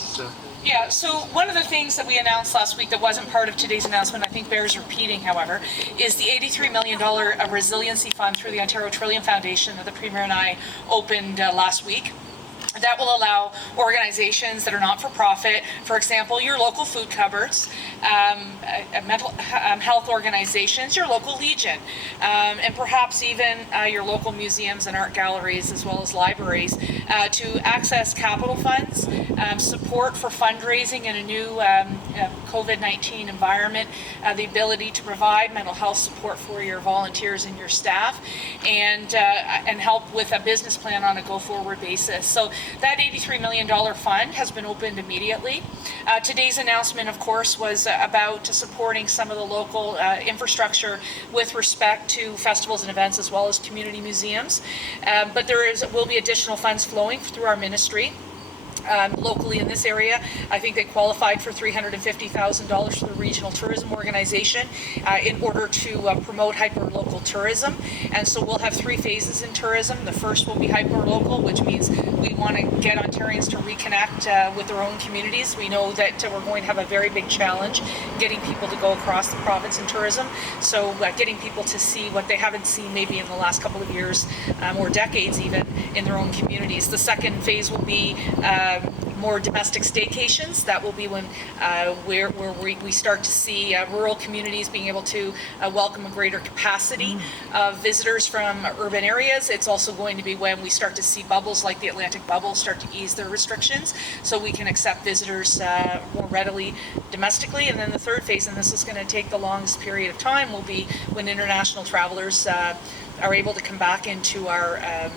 this? Yeah, so one of the things that we announced last week that wasn't part of today's announcement, I think bears repeating, however, is the $83 million resiliency fund through the Ontario Trillium Foundation that the Premier and I opened last week. That will allow organizations that are not for profit, for example, your local food cupboards, mental health organizations, your local Legion, and perhaps even your local museums and art galleries, as well as libraries, to access capital funds, support for fundraising in a new COVID-19 environment, the ability to provide mental health support for your volunteers and your staff, and help with a business plan on a go-forward basis. So that $83 million fund has been opened immediately. Today's announcement, of course, was about supporting some of the local infrastructure with respect to festivals and events, as well as community museums. But will be additional funds flowing through our ministry. Locally in this area, I think they qualified for $350,000 for the regional tourism organization in order to promote hyper-local tourism. And so we'll have three phases in tourism. The first will be hyper-local, which means we want to get Ontarians to reconnect with their own communities. We know that we're going to have a very big challenge getting people to go across the province in tourism. So getting people to see what they haven't seen maybe in the last couple of years or decades even in their own communities. The second phase will be more domestic staycations. That will be when where we start to see rural communities being able to welcome a greater capacity of visitors from urban areas. It's also going to be when we start to see bubbles like the Atlantic bubble start to ease their restrictions, so we can accept visitors more readily domestically. And then the third phase, and this is going to take the longest period of time, will be when international travelers are able to come back into our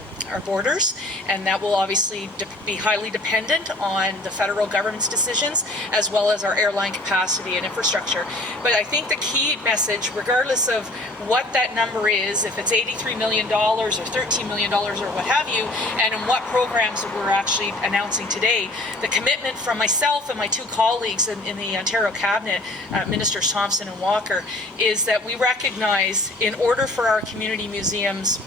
borders, and that will obviously be highly dependent on the federal government's decisions, as well as our airline capacity and infrastructure. But I think the key message, regardless of what that number is, if it's $83 million or $13 million or what have you, and in what programs that we're actually announcing today, the commitment from myself and my two colleagues in the Ontario Cabinet, Ministers Thompson and Walker, is that we recognize in order for our community museums,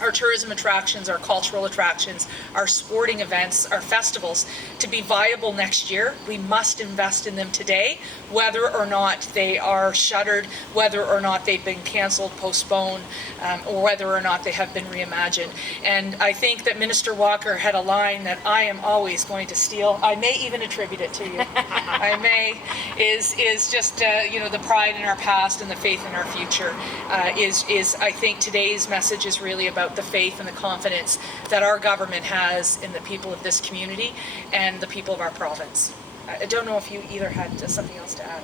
our tourism attractions, our cultural attractions, our sporting events, our festivals to be viable next year, we must invest in them today, whether or not they are shuttered, whether or not they've been canceled, postponed, or whether or not they have been reimagined. And I think that Minister Walker had a line that I am always going to steal. I may even attribute it to you. I may, is just the pride in our past and the faith in our future. Is I think today's message is really about the faith and the confidence that our government has in the people of this community and the people of our province. I don't know if you either had something else to add.